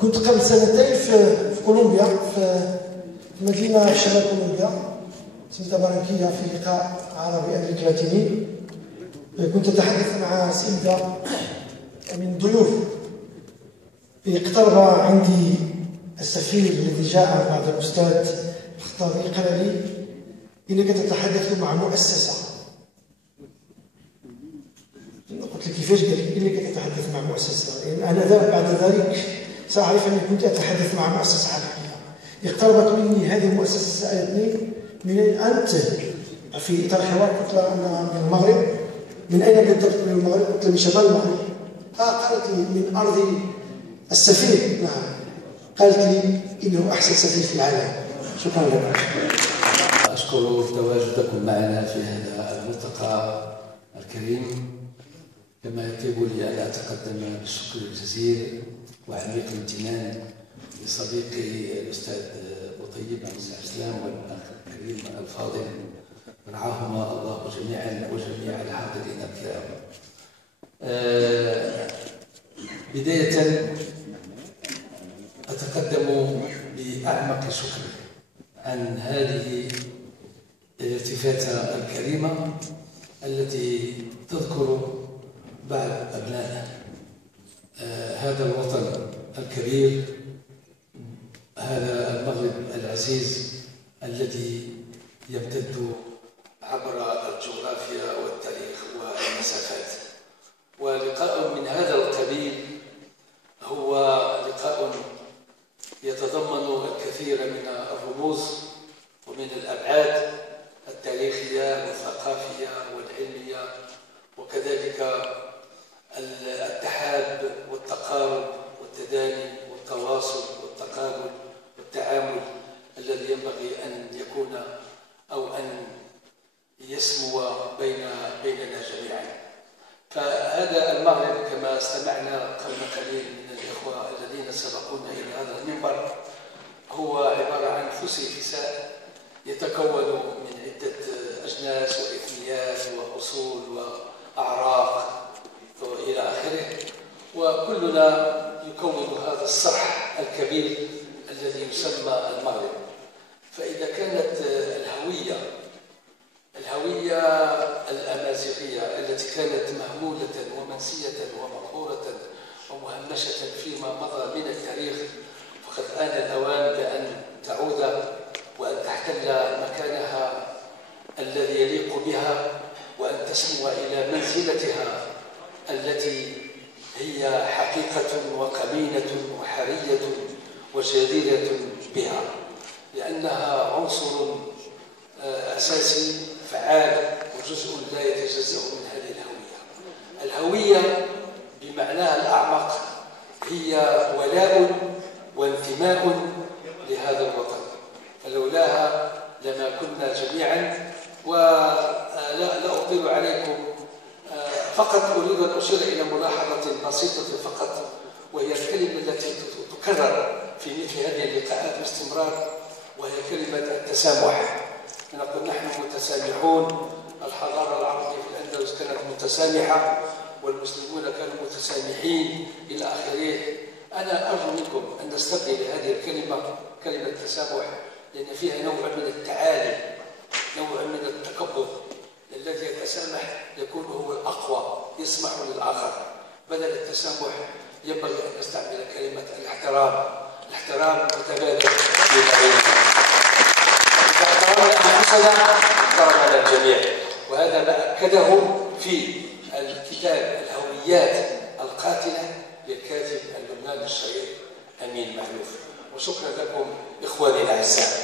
كنت قبل سنتين في كولومبيا، في مدينة في شمال كولومبيا سانتا بارانكيا، في لقاء عربي أمريكي لاتيني. كنت أتحدث مع سيدة من الضيوف. اقترب عندي السفير الذي جاء بعد الأستاذ الخطابي، قال لي إنك تتحدث مع مؤسسة. قلت له كيفاش؟ قال لي إنك تتحدث مع مؤسسة. يعني أنا بعد ذلك سأعرف أني كنت أتحدث مع مؤسسة حقيقية. اقتربت مني هذه المؤسسة، سألتني من أين أنت؟ في إطار الحوار قلت لها أنا من المغرب. من أين بالضبط من المغرب؟ قلت لها من شمال المغرب. قالت لي من أرض السفير. نعم. قالت لي إنه أحسن سفير في العالم. شكرا لك. أشكر تواجدكم معنا في هذا الملتقى الكريم. كما يطيب لي أن أتقدم بالشكر الجزيل وعميق الامتنان لصديقي الأستاذ بوطيب عبد السلام والأخ الكريم الفاضل، رعاهما الله جميعا وجميع الحاضرين الكرام. بداية أتقدم بأعمق شكر عن هذه الالتفاتة الكريمة التي تذكر بعض أبناء هذا الوطن الكبير، هذا المغرب العزيز الذي يمتد عبر الجغرافيا والتاريخ والمسافات. ولقاء من هذا القبيل هو لقاء يتضمن الكثير من الرموز ومن الأبعاد التاريخية والثقافية والعلمية، وكذلك التحاب والتقارب والتداني والتواصل والتقابل والتعامل الذي ينبغي أن يكون أو أن يسمو بيننا جميعا. فهذا المغرب كما استمعنا قبل قليل من الإخوة الذين سبقونا إلى هذا المنبر هو عبارة عن فسيفساء يتكون من عدة أجناس وإثنيات وأصول وأعراق إلى آخره، وكلنا يكون هذا الصرح الكبير الذي يسمى المغرب. فإذا كانت الهوية الأمازيغية التي كانت مهمولة ومنسية ومقهورة ومهمشة فيما مضى من التاريخ، فقد آن الأوان بأن تعود وأن تحتل مكانها الذي يليق بها، وأن تسمو إلى منزلتها التي هي حقيقة وقمينة وحرية وجديرة بها، لأنها عنصر أساسي فعال وجزء لا يتجزأ من هذه الهوية. الهوية بمعناها الأعمق هي ولاء وانتماء لهذا الوطن، فلولاها لما كنا جميعا. ولا أطيل عليكم، فقط أريد أن أشير إلى ملاحظة بسيطة فقط، وهي الكلمة التي تكرر في مثل هذه اللقاءات باستمرار، وهي كلمة التسامح. نقول نحن متسامحون، الحضارة العربية في الأندلس كانت متسامحة والمسلمون كانوا متسامحين إلى آخره. أنا أرجو منكم أن نستبدل هذه الكلمة كلمة التسامح، لأن فيها نوع من التعالي، نوع من التكبر. الذي يتسامح يكون هو الأقوى، يسمح للآخر. بدل التسامح ينبغي أن نستعمل كلمة الاحترام متبادل بيننا. إذا احترمنا أنفسنا احترمنا الجميع، وهذا ما أكده في الكتاب الهويات القاتلة للكاتب اللبناني الشهير أمين معلوف. وشكرا لكم إخواني الأعزاء.